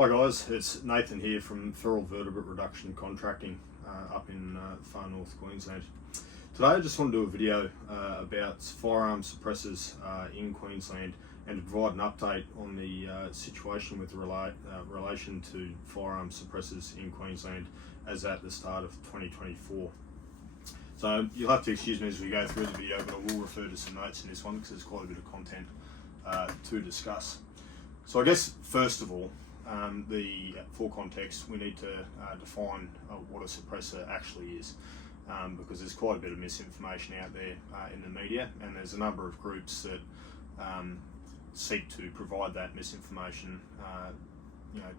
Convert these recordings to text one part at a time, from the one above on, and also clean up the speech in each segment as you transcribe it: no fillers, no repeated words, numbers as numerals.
Hi guys, it's Nathan here from Feral Vertebrate Reduction Contracting up in far north Queensland. Today I just want to do a video about firearm suppressors in Queensland and to provide an update on the situation with relation to firearm suppressors in Queensland as at the start of 2024. So you'll have to excuse me as we go through the video, but I will refer to some notes in this one because there's quite a bit of content to discuss. So I guess first of all, for context, we need to define what a suppressor actually is, because there's quite a bit of misinformation out there in the media, and there's a number of groups that seek to provide that misinformation,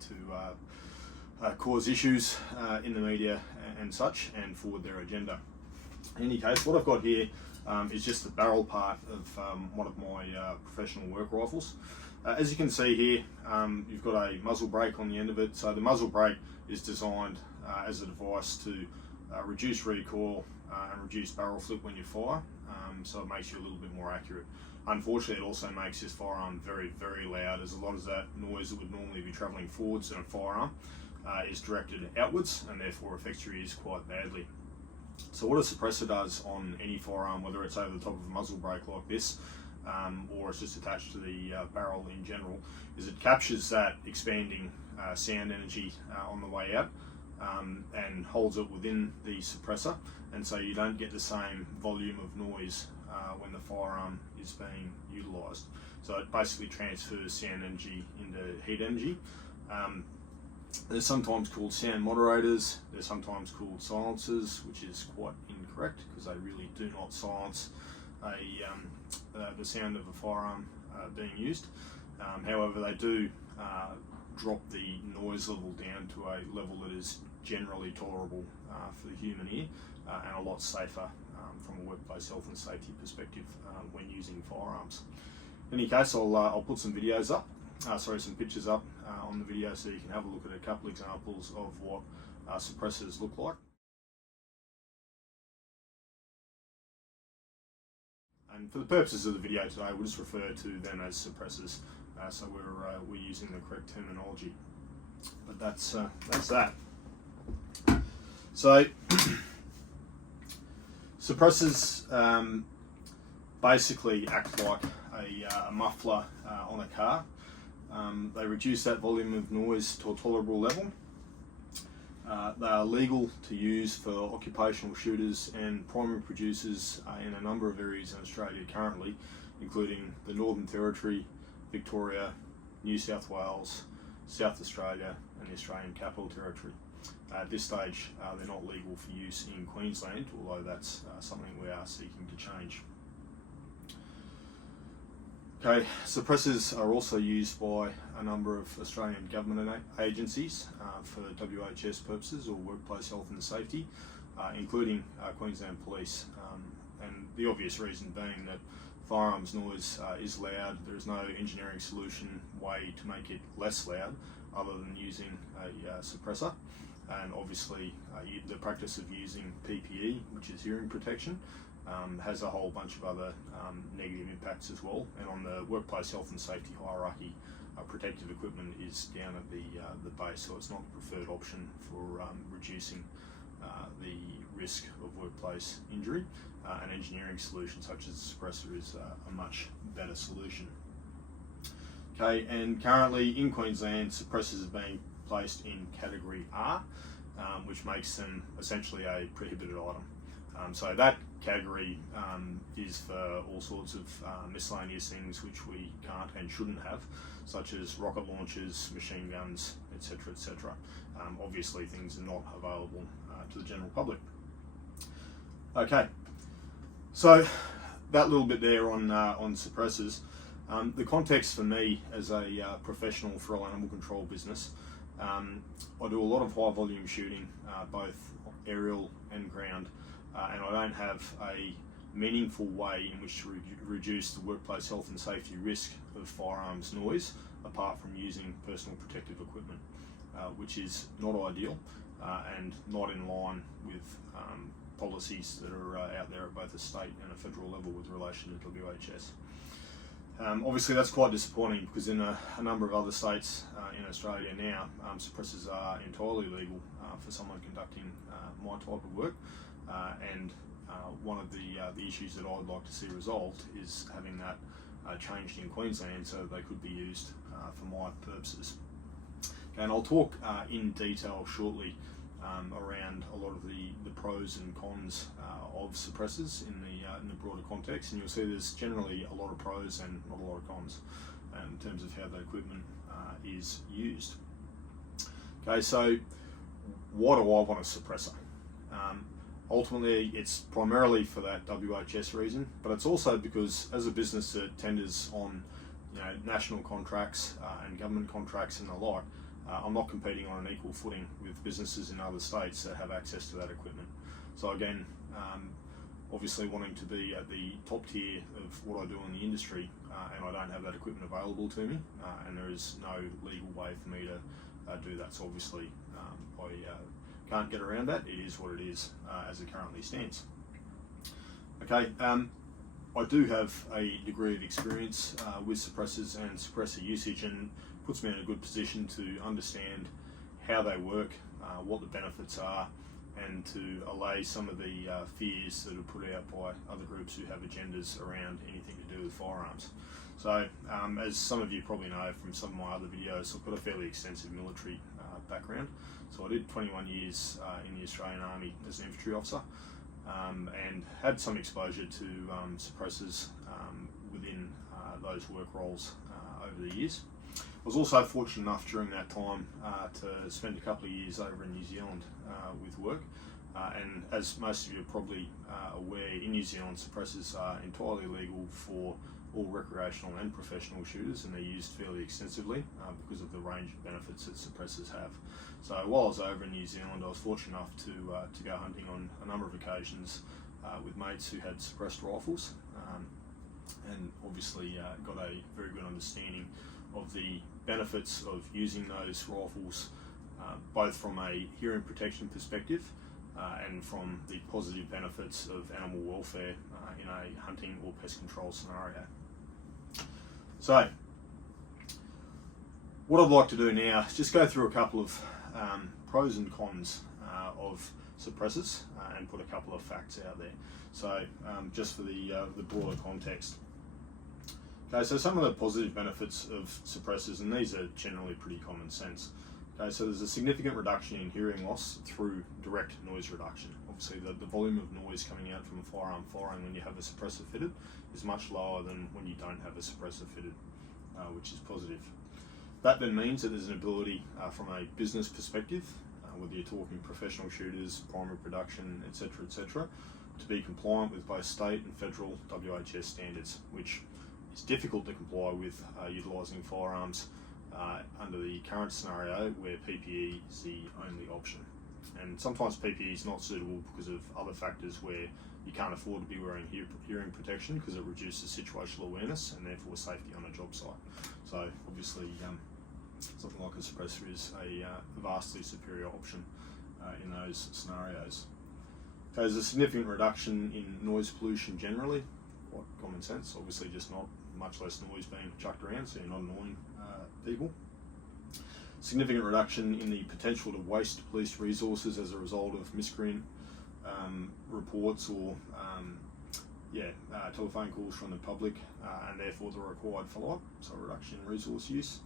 to cause issues in the media and such, and forward their agenda. In any case, what I've got here is just the barrel part of one of my professional work rifles. As you can see here, you've got a muzzle brake on the end of it. So the muzzle brake is designed as a device to reduce recoil and reduce barrel flip when you fire, so it makes you a little bit more accurate. Unfortunately, it also makes this firearm very, very loud, as a lot of that noise that would normally be travelling forwards in a firearm is directed outwards and therefore affects your ears quite badly. So what a suppressor does on any firearm, whether it's over the top of a muzzle brake like this, or it's just attached to the barrel in general, is it captures that expanding sound energy on the way out and holds it within the suppressor, and so you don't get the same volume of noise when the firearm is being utilised. So it basically transfers sound energy into heat energy. They're sometimes called sound moderators, they're sometimes called silencers, which is quite incorrect because they really do not silence the sound of a firearm being used. However, they do drop the noise level down to a level that is generally tolerable for the human ear and a lot safer from a workplace health and safety perspective when using firearms. In any case, I'll put some videos up, some pictures up on the video so you can have a look at a couple examples of what suppressors look like. And for the purposes of the video today, we'll just refer to them as suppressors, so we're using the correct terminology. But that's that. So suppressors basically act like a muffler on a car. They reduce that volume of noise to a tolerable level. They are legal to use for occupational shooters and primary producers in a number of areas in Australia currently, including the Northern Territory, Victoria, New South Wales, South Australia and the Australian Capital Territory. At this stage, they're not legal for use in Queensland, although that's something we are seeking to change. Okay, suppressors are also used by a number of Australian government agencies for WHS purposes or workplace health and safety, including Queensland Police. And the obvious reason being that firearms noise is loud. There is no engineering solution way to make it less loud other than using a suppressor. And obviously the practice of using PPE, which is hearing protection, has a whole bunch of other negative impacts as well. And on the workplace health and safety hierarchy, protective equipment is down at the base, so it's not the preferred option for reducing the risk of workplace injury. An engineering solution such as a suppressor is a much better solution. Okay, and currently in Queensland, suppressors are being placed in Category R, which makes them essentially a prohibited item. So that category is for all sorts of miscellaneous things which we can't and shouldn't have, such as rocket launchers, machine guns, etc., etc. Obviously things are not available to the general public. Okay, so that little bit there on suppressors. The context for me as a professional feral animal control business, I do a lot of high volume shooting, both aerial and ground, and I don't have a meaningful way in which to reduce the workplace health and safety risk of firearms noise apart from using personal protective equipment, which is not ideal and not in line with policies that are out there at both a state and a federal level with relation to WHS. Obviously that's quite disappointing because in a number of other states in Australia now, suppressors are entirely legal for someone conducting my type of work, and one of the issues that I'd like to see resolved is having that changed in Queensland so they could be used for my purposes. Okay, and I'll talk in detail shortly around a lot of the pros and cons of suppressors in the broader context, and you'll see there's generally a lot of pros and not a lot of cons in terms of how the equipment is used. Okay, so why do I want a suppressor? Ultimately, it's primarily for that WHS reason, but it's also because as a business that tenders on national contracts and government contracts and the like, I'm not competing on an equal footing with businesses in other states that have access to that equipment. So again, obviously wanting to be at the top tier of what I do in the industry, and I don't have that equipment available to me, and there is no legal way for me to do that. So obviously I can't get around that. It is what it is as it currently stands. Okay, I do have a degree of experience with suppressors and suppressor usage, and puts me in a good position to understand how they work, what the benefits are, and to allay some of the fears that are put out by other groups who have agendas around anything to do with firearms. So as some of you probably know from some of my other videos, I've got a fairly extensive military background. So I did 21 years in the Australian Army as an infantry officer, and had some exposure to suppressors within those work roles over the years. I was also fortunate enough during that time to spend a couple of years over in New Zealand with work, and as most of you are probably aware, in New Zealand suppressors are entirely legal for all recreational and professional shooters, and they're used fairly extensively because of the range of benefits that suppressors have. So while I was over in New Zealand, I was fortunate enough to go hunting on a number of occasions with mates who had suppressed rifles, and obviously got a very good understanding of the benefits of using those rifles, both from a hearing protection perspective and from the positive benefits of animal welfare in a hunting or pest control scenario. So what I'd like to do now is just go through a couple of pros and cons of suppressors and put a couple of facts out there. So just for the broader context. Okay, so some of the positive benefits of suppressors, and these are generally pretty common sense. Okay, so there's a significant reduction in hearing loss through direct noise reduction. Obviously the volume of noise coming out from a firearm firing when you have a suppressor fitted is much lower than when you don't have a suppressor fitted, which is positive. That then means that there's an ability from a business perspective, whether you're talking professional shooters, primary production, etc., to be compliant with both state and federal WHS standards, which is difficult to comply with utilising firearms under the current scenario where PPE is the only option. And sometimes PPE is not suitable because of other factors where you can't afford to be wearing hearing protection because it reduces situational awareness and therefore safety on a job site. So obviously something like a suppressor is a vastly superior option in those scenarios. There's a significant reduction in noise pollution generally, quite common sense, obviously just not much less noise being chucked around, so you're not annoying people. Significant reduction in the potential to waste police resources as a result of miscreant reports or telephone calls from the public, and therefore the required follow-up, so a reduction in resource use.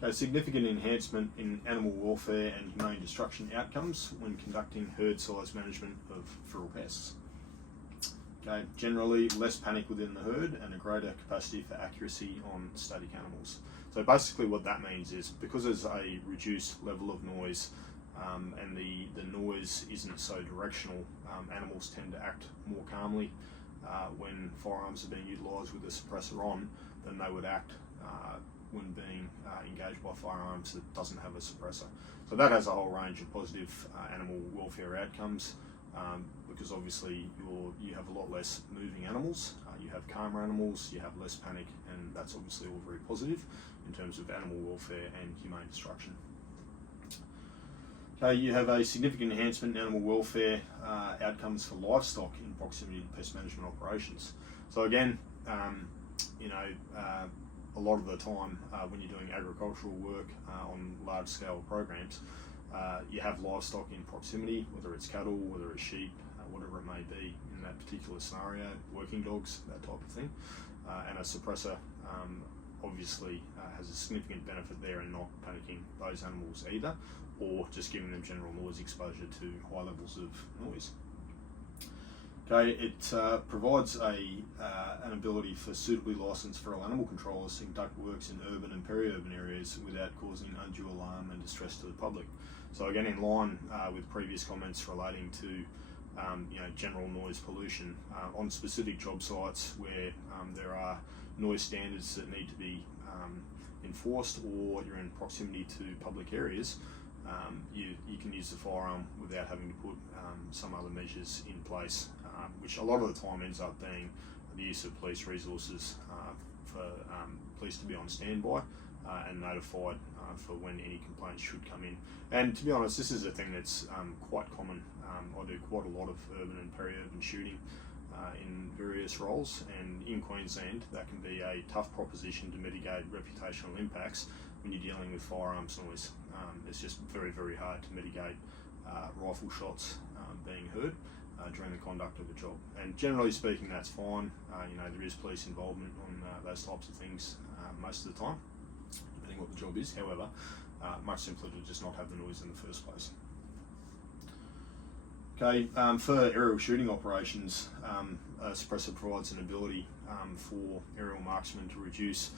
Okay, significant enhancement in animal welfare and humane destruction outcomes when conducting herd size management of feral pests. Okay, generally less panic within the herd and a greater capacity for accuracy on static animals. So basically what that means is because there's a reduced level of noise and the noise isn't so directional, animals tend to act more calmly when firearms are being utilised with a suppressor on than they would act when being engaged by firearms that doesn't have a suppressor. So that has a whole range of positive animal welfare outcomes, because obviously you have a lot less moving animals, you have calmer animals, you have less panic, and that's obviously all very positive in terms of animal welfare and humane destruction. Okay, you have a significant enhancement in animal welfare outcomes for livestock in proximity to pest management operations. So again, a lot of the time when you're doing agricultural work on large scale programs, you have livestock in proximity, whether it's cattle, whether it's sheep, whatever it may be in that particular scenario, working dogs, that type of thing. And a suppressor obviously has a significant benefit there in not panicking those animals either, or just giving them general noise exposure to high levels of noise. Okay, it provides an ability for suitably licensed feral animal controllers to conduct works in urban and peri-urban areas without causing undue alarm and distress to the public. So again, in line with previous comments relating to general noise pollution, on specific job sites where there are noise standards that need to be enforced, or you're in proximity to public areas, you can use the firearm without having to put some other measures in place, which a lot of the time ends up being the use of police resources for police to be on standby and notified for when any complaints should come in. And to be honest, this is a thing that's quite common. I do quite a lot of urban and peri-urban shooting in various roles, and in Queensland that can be a tough proposition to mitigate reputational impacts when you're dealing with firearms noise. It's just very, very hard to mitigate rifle shots being heard during the conduct of a job. And generally speaking, that's fine. There is police involvement on those types of things most of the time, depending what the job is. However, much simpler to just not have the noise in the first place. Okay, for aerial shooting operations, a suppressor provides an ability for aerial marksmen to reduce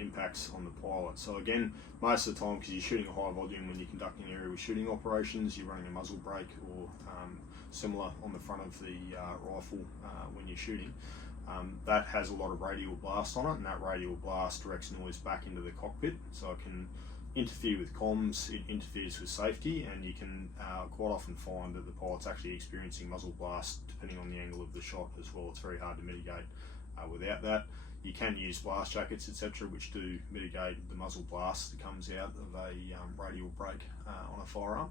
impacts on the pilot. So again, most of the time, because you're shooting a high volume when you're conducting aerial shooting operations, you're running a muzzle brake or similar on the front of the rifle when you're shooting. That has a lot of radial blast on it, and that radial blast directs noise back into the cockpit, so it can interfere with comms, it interferes with safety, and you can quite often find that the pilot's actually experiencing muzzle blast depending on the angle of the shot as well. It's very hard to mitigate without that. You can use blast jackets, etc., which do mitigate the muzzle blast that comes out of a radial brake on a firearm,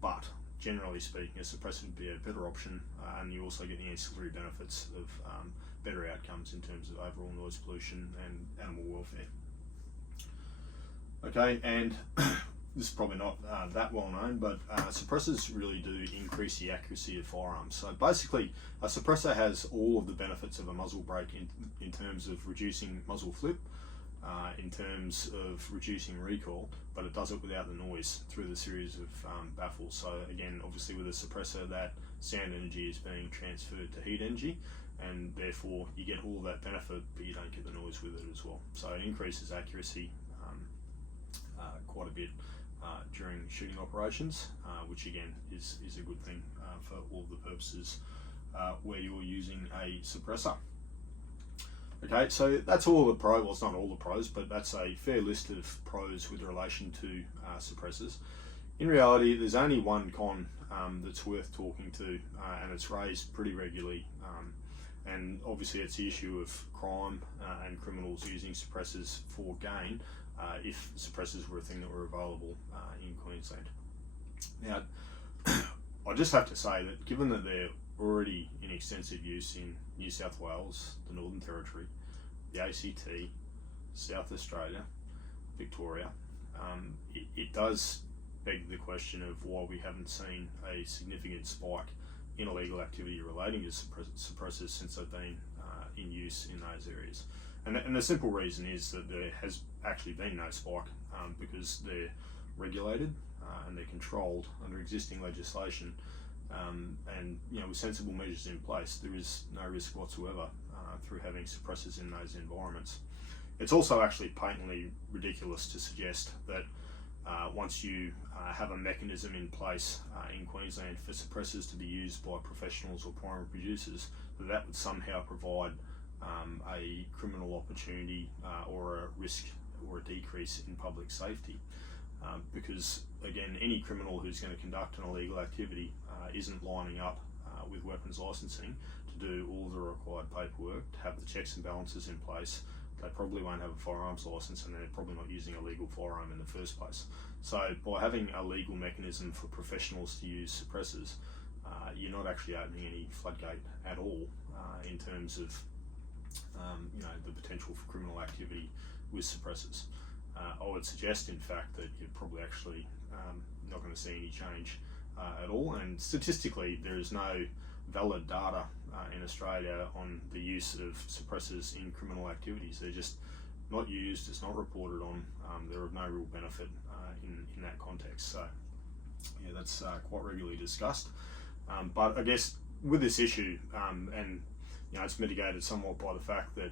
but generally speaking, a suppressor would be a better option, and you also get the ancillary benefits of better outcomes in terms of overall noise pollution and animal welfare. Okay, and this is probably not that well known, but suppressors really do increase the accuracy of firearms. So basically, a suppressor has all of the benefits of a muzzle brake in terms of reducing muzzle flip, in terms of reducing recoil, but it does it without the noise through the series of baffles. So again, obviously with a suppressor, that sound energy is being transferred to heat energy, and therefore you get all of that benefit, but you don't get the noise with it as well. So it increases accuracy quite a bit during shooting operations, which again is a good thing for all the purposes where you're using a suppressor. Okay, so that's all the pros, well it's not all the pros, but that's a fair list of pros with relation to suppressors. In reality, there's only one con that's worth talking to, and it's raised pretty regularly, and obviously it's the issue of crime and criminals using suppressors for gain, if suppressors were a thing that were available in Queensland. Now, I just have to say that given that they're already in extensive use in New South Wales, the Northern Territory, the ACT, South Australia, Victoria, it does beg the question of why we haven't seen a significant spike in illegal activity relating to suppressors since they've been in use in those areas. And the simple reason is that there has actually been no spike because they're regulated and they're controlled under existing legislation, and with sensible measures in place, there is no risk whatsoever through having suppressors in those environments. It's also actually patently ridiculous to suggest that once you have a mechanism in place in Queensland for suppressors to be used by professionals or primary producers, that would somehow provide a criminal opportunity or a risk or a decrease in public safety, because again, any criminal who's going to conduct an illegal activity isn't lining up with weapons licensing to do all the required paperwork, to have the checks and balances in place. They probably won't have a firearms license, and they're probably not using a legal firearm in the first place. So by having a legal mechanism for professionals to use suppressors, you're not actually opening any floodgate at all in terms of the potential for criminal activity with suppressors. I would suggest, in fact, that you're probably actually not going to see any change at all. And statistically, there is no valid data in Australia on the use of suppressors in criminal activities. They're just not used, it's not reported on, they're of no real benefit in that context. So yeah, that's quite regularly discussed. But I guess with this issue, and it's mitigated somewhat by the fact that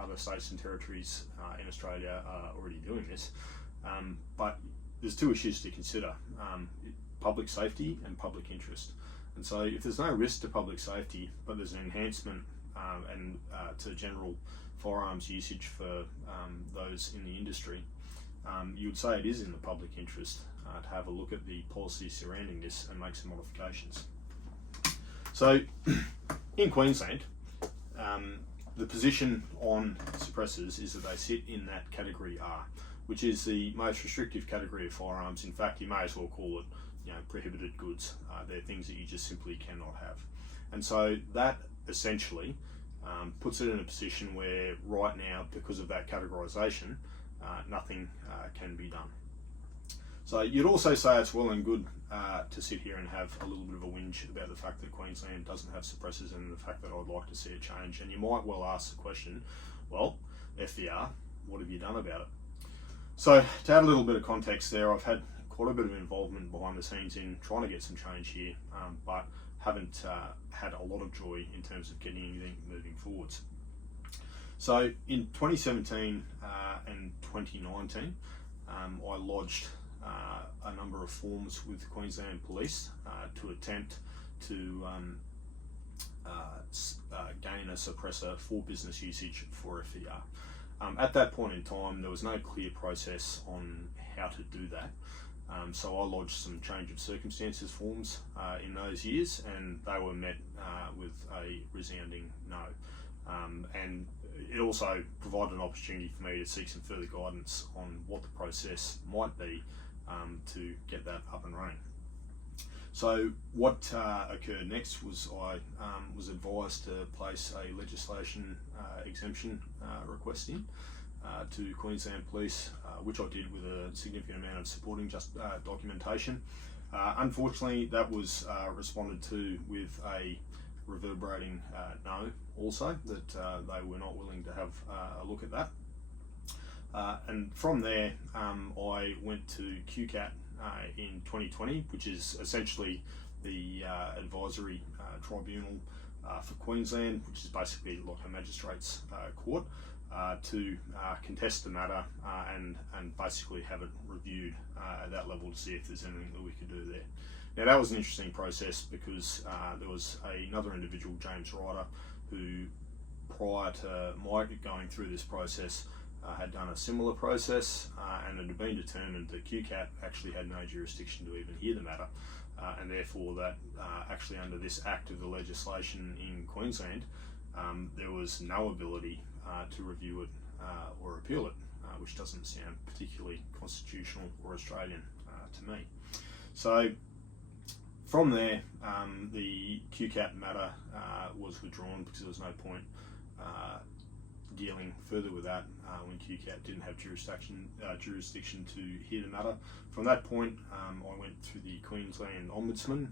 other states and territories in Australia are already doing this. But there's two issues to consider: public safety and public interest. And so, if there's no risk to public safety, but there's an enhancement and to general firearms usage for those in the industry, you would say it is in the public interest to have a look at the policies surrounding this and make some modifications. So, in Queensland, the position on suppressors is that they sit in that category R, which is the most restrictive category of firearms. In fact, you may as well call it, prohibited goods. They're things that you just simply cannot have. And so that essentially puts it in a position where right now, because of that categorisation, nothing can be done. So you'd also say it's well and good to sit here and have a little bit of a whinge about the fact that Queensland doesn't have suppressors and the fact that I'd like to see a change. And you might well ask the question, well, FDR, what have you done about it? So to add a little bit of context there, I've had quite a bit of involvement behind the scenes in trying to get some change here, but haven't had a lot of joy in terms of getting anything moving forwards. So in 2017 and 2019, I lodged a number of forms with Queensland Police to attempt to gain a suppressor for business usage for FDR. At that point in time, there was no clear process on how to do that. So I lodged some change of circumstances forms in those years, and they were met with a resounding no. And it also provided an opportunity for me to seek some further guidance on what the process might be to get that up and running. So what occurred next was I was advised to place a legislation exemption request in to Queensland Police, which I did with a significant amount of supporting documentation. Unfortunately, that was responded to with a reverberating no also, that they were not willing to have a look at that. And from there, I went to QCAT in 2020, which is essentially the advisory tribunal for Queensland, which is basically like a magistrate's court, to contest the matter and basically have it reviewed at that level to see if there's anything that we could do there. Now that was an interesting process because there was another individual, James Ryder, who prior to my going through this process had done a similar process and it had been determined that QCAT actually had no jurisdiction to even hear the matter, and therefore that actually under this act of the legislation in Queensland there was no ability to review it or appeal it, which doesn't sound particularly constitutional or Australian to me. So from there, the QCAT matter was withdrawn because there was no point dealing further with that when QCAT didn't have jurisdiction to hear the matter. From that point, I went through the Queensland Ombudsman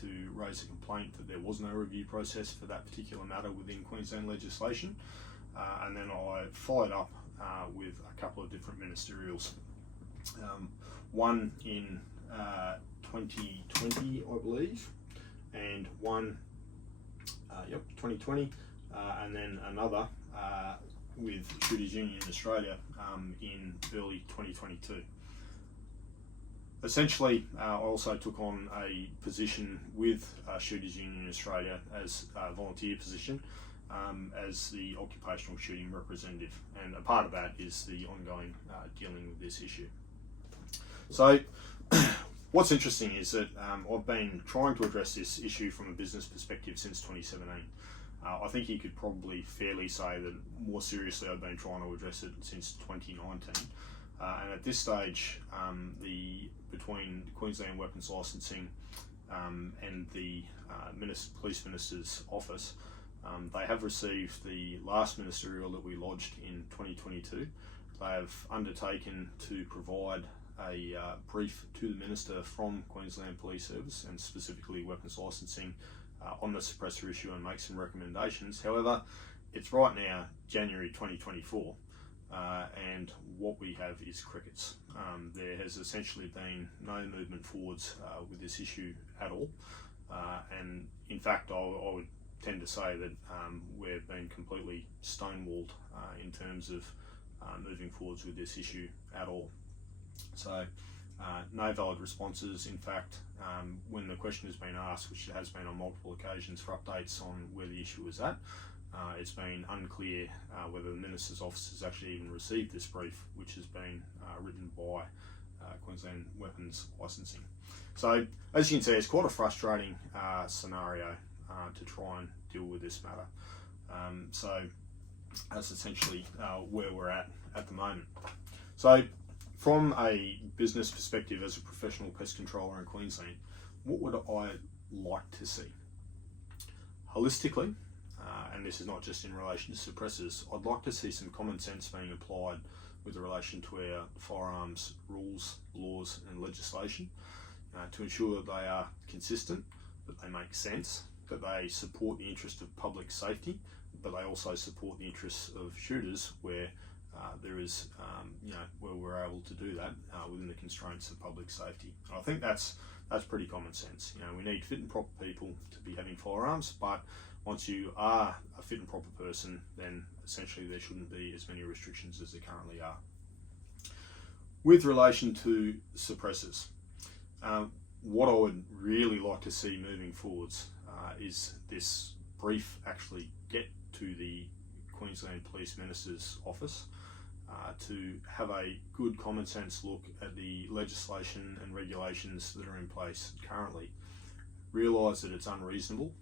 to raise a complaint that there was no review process for that particular matter within Queensland legislation, and then I followed up with a couple of different ministerials. One in 2020, I believe, and one, 2020, and then another with Shooters Union in Australia in early 2022. Essentially, I also took on a position with Shooters Union in Australia as a volunteer position as the occupational shooting representative, and a part of that is the ongoing dealing with this issue. So what's interesting is that I've been trying to address this issue from a business perspective since 2017. I think you could probably fairly say that more seriously I've been trying to address it since 2019. And at this stage, between Queensland Weapons Licensing and the Police Minister's office, They have received the last ministerial that we lodged in 2022. They have undertaken to provide a brief to the Minister from Queensland Police Service, and specifically weapons licensing, on the suppressor issue and make some recommendations. However, it's right now January 2024, and what we have is crickets. There has essentially been no movement forwards with this issue at all, and in fact I would tend to say that we've been completely stonewalled in terms of moving forwards with this issue at all. So no valid responses. In fact, when the question has been asked, which it has been on multiple occasions, for updates on where the issue is at, it's been unclear whether the Minister's office has actually even received this brief, which has been written by Queensland Weapons Licensing. So as you can see, it's quite a frustrating scenario to try and deal with this matter. So that's essentially where we're at the moment. So from a business perspective, as a professional pest controller in Queensland, what would I like to see? Holistically, and this is not just in relation to suppressors, I'd like to see some common sense being applied with relation to our firearms rules, laws and legislation to ensure that they are consistent, that they make sense, that they support the interest of public safety, but they also support the interests of shooters where there is, where we're able to do that within the constraints of public safety. And I think that's pretty common sense. We need fit and proper people to be having firearms, but once you are a fit and proper person, then essentially there shouldn't be as many restrictions as there currently are. With relation to suppressors, what I would really like to see moving forwards is this brief actually get to the Queensland Police Minister's office to have a good common sense look at the legislation and regulations that are in place currently. Realise that it's unreasonable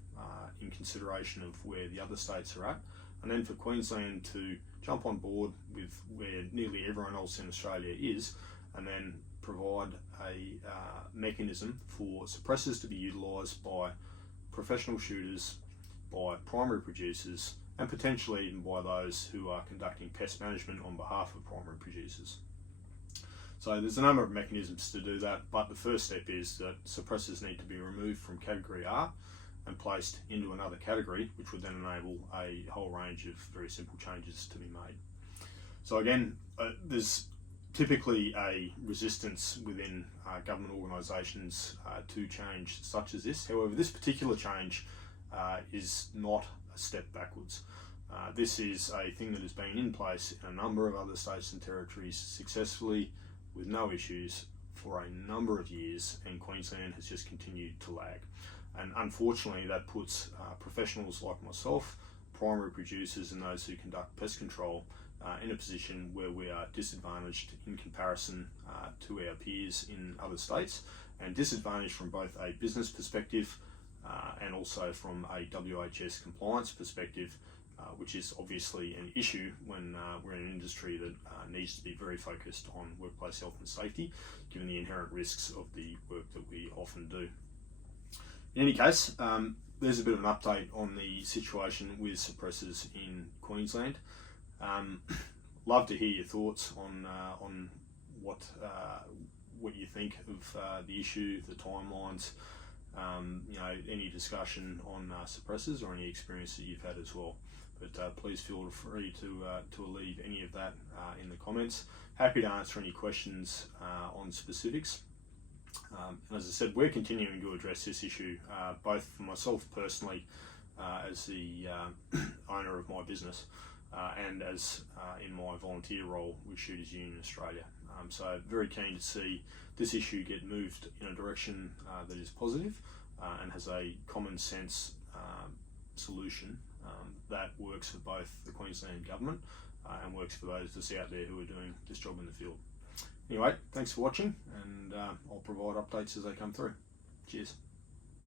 in consideration of where the other states are at, and then for Queensland to jump on board with where nearly everyone else in Australia is, and then provide a mechanism for suppressors to be utilised by professional shooters, by primary producers, and potentially even by those who are conducting pest management on behalf of primary producers. So there's a number of mechanisms to do that, but the first step is that suppressors need to be removed from category R and placed into another category, which would then enable a whole range of very simple changes to be made. So again, there's typically a resistance within government organisations to change such as this. However, this particular change is not a step backwards. This is a thing that has been in place in a number of other states and territories successfully with no issues for a number of years, and Queensland has just continued to lag. And unfortunately that puts professionals like myself, primary producers and those who conduct pest control in a position where we are disadvantaged in comparison to our peers in other states, and disadvantaged from both a business perspective and also from a WHS compliance perspective, which is obviously an issue when we're in an industry that needs to be very focused on workplace health and safety, given the inherent risks of the work that we often do. In any case, there's a bit of an update on the situation with suppressors in Queensland. Love to hear your thoughts on what you think of the issue, the timelines, any discussion on suppressors or any experience that you've had as well. But please feel free to leave any of that in the comments. Happy to answer any questions on specifics. And as I said, we're continuing to address this issue, both for myself personally as the owner of my business and as in my volunteer role with Shooters Union Australia. So very keen to see this issue get moved in a direction that is positive and has a common sense solution that works for both the Queensland government and works for those of us out there who are doing this job in the field. Anyway, thanks for watching, and I'll provide updates as they come through. Cheers.